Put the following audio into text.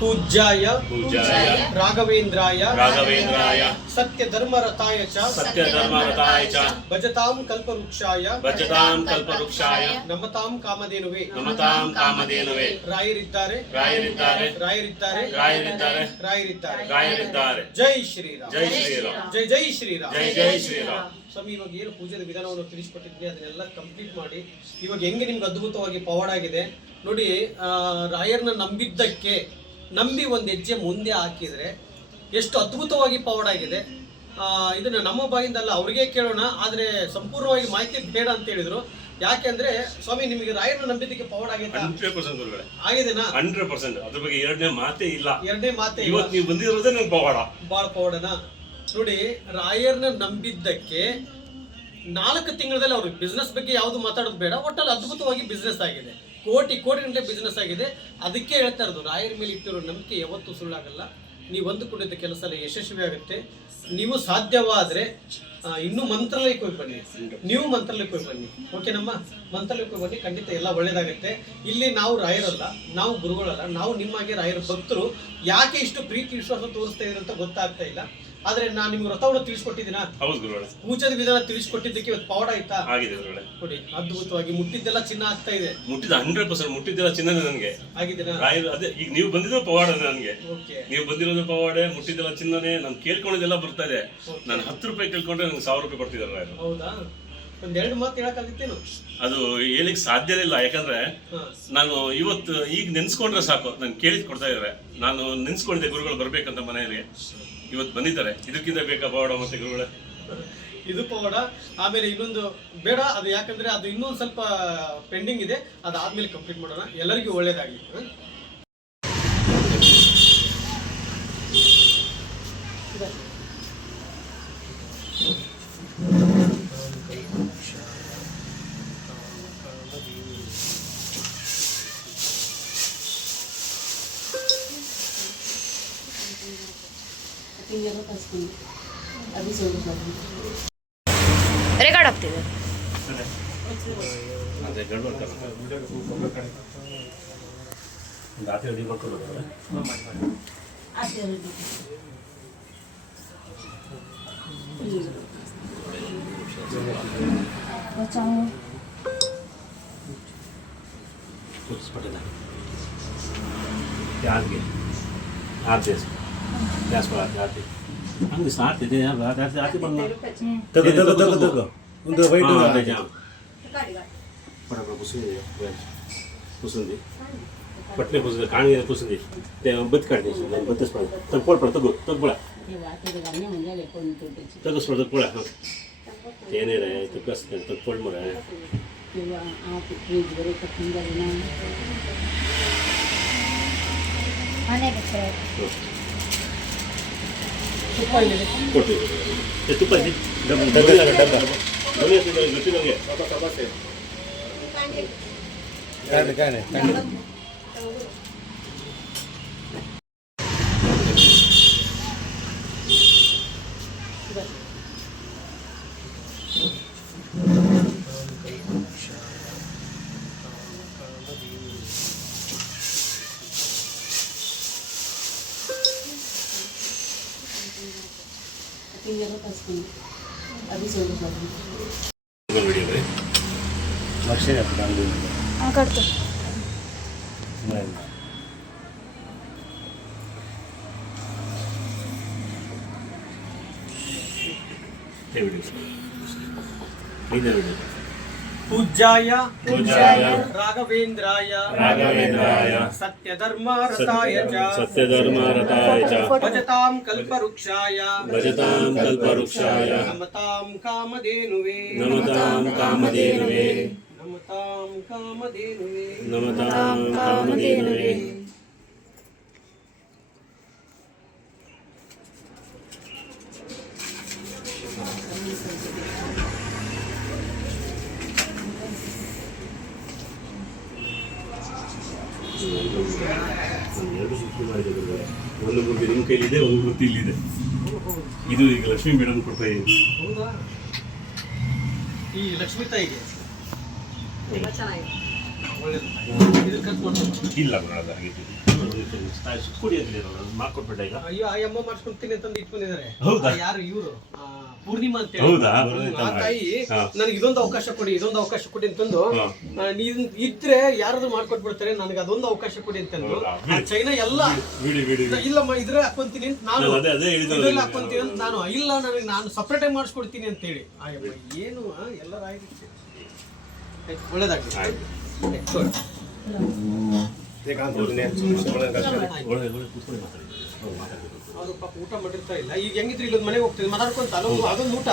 पूज्याय राघवेन्द्राय सत्यधर्मरताय च भजतां कल्पवृक्षाय नमतां कामधेनुवे रायरिद्दारे जय श्रीराम जय श्रीराम ಸ್ವಾಮಿ ಇವಾಗ ಏನು ಪೂಜೆದ ವಿಧಾನವನ್ನು ತಿಳಿಸಿಕೊಟ್ಟಿದ್ವಿ ಅದನ್ನೆಲ್ಲ ಕಂಪ್ಲೀಟ್ ಮಾಡಿ ಇವಾಗ ಹೆಂಗೆ ನಿಮ್ಗೆ ಅದ್ಭುತವಾಗಿ ಪವಾಡ ಆಗಿದೆ ನೋಡಿ. ರಾಯರ್ನ ನಂಬಿ ಒಂದು ಹೆಜ್ಜೆ ಮುಂದೆ ಹಾಕಿದರೆ ಎಷ್ಟು ಅದ್ಭುತವಾಗಿ ಪವಾಡ ಆಗಿದೆ. ಇದನ್ನು ನಮ್ಮ ಬಾಯಿಂದಲ್ಲ ಅವ್ರಿಗೆ ಕೇಳೋಣ, ಆದರೆ ಸಂಪೂರ್ಣವಾಗಿ ಮಾಹಿತಿ ಬೇಡ ಅಂತ ಹೇಳಿದ್ರು. ಯಾಕೆಂದ್ರೆ ಸ್ವಾಮಿ ನಿಮಗೆ ರಾಯರ್ನ ನಂಬಿದ್ದಕ್ಕೆ ಪವಾಡ ಆಗಿದೆ 100% ಆಗಿದೆನಾ? 100%. ಅದ್ರ ಬಗ್ಗೆ ಎರಡನೇ ಮಾತೇ ಇಲ್ಲ. ಇವತ್ತು ನೀವು ಬಂದಿರೋದೇ ನಂಗೆ ಪವಾಡ, ಭಾಳ ಪವಾಡನಾ. ನೋಡಿ, ರಾಯರ್ನ ನಂಬಿದ್ದಕ್ಕೆ 4 ತಿಂಗಳಲ್ಲಿ ಅವ್ರಿಗೆ ಬಿಸ್ನೆಸ್ ಬಗ್ಗೆ ಯಾವುದು ಮಾತಾಡೋದು ಬೇಡ, ಒಟ್ಟಲ್ಲಿ ಅದ್ಭುತವಾಗಿ ಬಿಸ್ನೆಸ್ ಆಗಿದೆ. ಕೋಟಿ ಗಂಟೆ ಬಿಸ್ನೆಸ್ ಆಗಿದೆ. ಅದಕ್ಕೆ ಹೇಳ್ತಾ ಇರೋದು, ರಾಯರ ಮೇಲೆ ಇಟ್ಟಿರೋ ನಂಬಿಕೆ ಯಾವತ್ತೂ ಸುಳ್ಳಾಗಲ್ಲ. ನೀವು ಅಂದುಕೊಂಡಿದ್ದ ಕೆಲಸ ಎಲ್ಲ ಯಶಸ್ವಿ ಆಗುತ್ತೆ. ನೀವು ಸಾಧ್ಯವಾದರೆ ಇನ್ನೂ ಮಂತ್ರಾಲಯಕ್ಕೆ ಹೋಗಿ ಬನ್ನಿ, ನೀವು ಮಂತ್ರಾಲಯಕ್ಕೆ ಹೋಗಿ ಬನ್ನಿ. ಓಕೆನಮ್ಮ? ಮಂತ್ರಾಲಯಕ್ಕೆ ಹೋಗಿ ಬನ್ನಿ, ಖಂಡಿತ ಎಲ್ಲ ಒಳ್ಳೇದಾಗುತ್ತೆ. ಇಲ್ಲಿ ನಾವು ರಾಯರಲ್ಲ, ನಾವು ಗುರುಗಳಲ್ಲ, ನಾವು ನಿಮ್ಮಾಗೆ ರಾಯರ ಭಕ್ತರು. ಯಾಕೆ ಇಷ್ಟು ಪ್ರೀತಿ ವಿಶ್ವಾಸ ತೋರಿಸ್ತಾ ಇದ್ದೀರಿ ಅಂತ ಗೊತ್ತಾಗ್ತಾ ಇಲ್ಲ. ಆದ್ರೆ ನಾನು ನಿಮ್ಗೆ ವ್ರತವನ್ನು ತಿಳಿಸ್ಕೊಟ್ಟಿದ್ದೀನ, ಪೂಜಾದ ವಿಧಾನ ತಿಳಿಸ್ಕೊಟ್ಟಿದ್ದಕ್ಕೆ ಇವತ್ತು ಪವಾಡ ಆಯ್ತಾ? ನೋಡಿ, ಅದ್ಭುತವಾಗಿ ಮುಟ್ಟಿದ್ದೆಲ್ಲ ಚಿನ್ನ ಆಗ್ತಾ ಇದೆ. 100% ಮುಟ್ಟಿದ್ದೆಲ್ಲ ಚಿನ್ನನೇ ನನಗೆ ಆಗಿದ್ದೀನ. ಅದೇ ಈಗ ನೀವು ಬಂದಿರೋ ಪವಾಡ ನನಗೆ, ನೀವು ಬಂದಿರೋದು ಪವಾಡ, ಮುಟ್ಟಿದ್ದೆಲ್ಲ ಚಿನ್ನನೇ. ನಾನು ಕೇಳ್ಕೊಂಡಿದ್ದೆಲ್ಲ ಬರ್ತಾ ಇದೆ. ನಾನು 10 ರೂಪಾಯಿ ಕೇಳ್ಕೊಂಡ್ರೆ ನಂಗೆ 1000 ರೂಪಾಯಿ ಕೊಡ್ತಿದ್ದಾರೆ. ಹೌದಾ? ಒಂದೆರಡು ಮಾತು ಹೇಳಕ್ಕಾಗುತ್ತೇನು? ಅದು ಹೇಳಿಕ್ ಸಾಧ್ಯನೇ ಇಲ್ಲ. ಯಾಕಂದ್ರೆ ನಾನು ಇವತ್ತು ಈಗ ನೆನ್ಸ್ಕೊಂಡ್ರೆ ಸಾಕು, ನಾನು ಕೇಳಿದ್ ಕೊಡ್ತಾ ಇದ್ದಾರೆ. ನಾನು ನೆನ್ಸ್ಕೊಂಡಿದ್ದೆ ಗುರುಗಳು ಬರ್ಬೇಕಂತ ಮನೆಯಲ್ಲಿ, ಇವತ್ತು ಬಂದಿದ್ದಾರೆ. ಇದಕ್ಕಿಂತ ಬೇಕಾ ಪವಾಡ? ಮತ್ತೆ ಗುರುಗಳೇ, ಇದು ಪವಾಡ. ಆಮೇಲೆ ಇನ್ನೊಂದು ಬೇಡ, ಅದು ಯಾಕಂದ್ರೆ ಅದು ಇನ್ನೊಂದು ಸ್ವಲ್ಪ ಪೆಂಡಿಂಗ್ ಇದೆ, ಅದಾದ್ಮೇಲೆ ಕಂಪ್ಲೀಟ್ ಮಾಡೋಣ. ಎಲ್ಲರಿಗೂ ಒಳ್ಳೇದಾಗಿ. ರೆಕಾರ್ಡ್ ಆಗ್ತಿದೆ. ಹಂಗೆ ಸ್ಟಾರ್ಟ್ ಇದೆ. ಜಾತಿ ಬಂದ ಕುಸುಂದಿ ಪಟ್ನೆ ಕುಸುಂದಿ ಕಾಣಿಗೆ ಕುಸುಂದಿ ಬತ್ ಕಾಡಿ ಬತ್ತಿಸ್ಬಾರ್ದು. ತಗೊಳ್ಬೇಡ, ತಗೋಬೇಡ, ತಗಿಸ್ಬಾರ್ದು, ತಗೊಳ. ಏನೇರ ತಗ್ಗಿಸ್ತೇನೆ, ತಗೊಳ್ಬೇಡ. ಕೊಡ್ತೀವಿ ತುಪ್ಪ पूज्याय राघवेन्द्राय सत्यधर्मरताय च भजतां कल्पवृक्षाय नमतां कामधेनुवे ಒಂದು ಗುರುತಿ ನಿಮ್ಮ ಕೈಲಿದೆ, ಒಂದು ಗುರುತಿ ಇಲ್ಲಿದೆ. ಇದು ಈಗ ಲಕ್ಷ್ಮೀ ಮೇಡಮ್ ಕೊಡ್ತಾ ಇದ್ದೀನಿ. ಈ ಲಕ್ಷ್ಮೀ ತಾಯಿಗೆ ಒಳ್ಳೇದು. ಇದು ಕಟ್ ಮಾಡ್ಕೊಂಡು ಇಲ್ಲ ಬರೋದು ಹಾಗಿತ್ತು ಸುತ್ಕೊಡಿ ಅಂತ ಮಾಡ್ಕೊಟ್ಬಿಟ್ಟ ಈಗ. ಅಯ್ಯೋ ಆ ಅಮ್ಮ ಮಾಡಿಸ್ಕೊಂತೀನಿ ಅಂತಂದು ಇಟ್ಕೊಂಡಿದ್ದಾರೆ. ಹೌದಾ? ಯಾರು ಇವರು ಪೂರ್ಣಿಮಾ ಅಂತ ಹೇಳಿ. ಹೌದಾ? ಆ ತಾಯಿ ನನಗೆ ಇದೊಂದು ಅವಕಾಶ ಕೊಡಿ ಇದೊಂದು ಅವಕಾಶ ಕೊಡಿ ಅಂತಂದು ನೀನ್ ಇದ್ರೆ ಯಾರಾದ್ರೂ ಮಾಡ್ಕೊಟ್ಬಿಡ್ತಾರೆ ನನಗೆ ಅದೊಂದು ಅವಕಾಶ ಕೊಡಿ ಅಂತಂದು ಆ ಚೈನಾ ಎಲ್ಲ ಇಲ್ಲಮ್ಮ ಇದ್ರೆ ಹಾಕೊಂತೀನಿ ಅಂತ ನಾನು ಇದ್ರಲ್ಲಿ ಹಾಕೊಂತೀನಿ ಅಂತ ನಾನು ಇಲ್ಲ ನನಗೆ ನಾನು ಸಪ್ರೇಟ್ ಆಗಿ ಮಾಡಿಸ್ಕೊಡ್ತೀನಿ ಅಂತ ಹೇಳಿ ಏನು ಎಲ್ಲರ ಆಯ್ತು ಒಳ್ಳೇದಾಗ್ಲಿ. ಅದು ಪಾಪ ಊಟ ಮಾಡಿರ್ತಾ ಇಲ್ಲ ಈಗ ಹೆಂಗಿದ್ರು ಇಲ್ಲೊಂದು ಮನೆಗೆ ಹೋಗ್ತದೆ ಮಾತಾಡ್ಕೊಂತ ಅದೊಂದು ಊಟ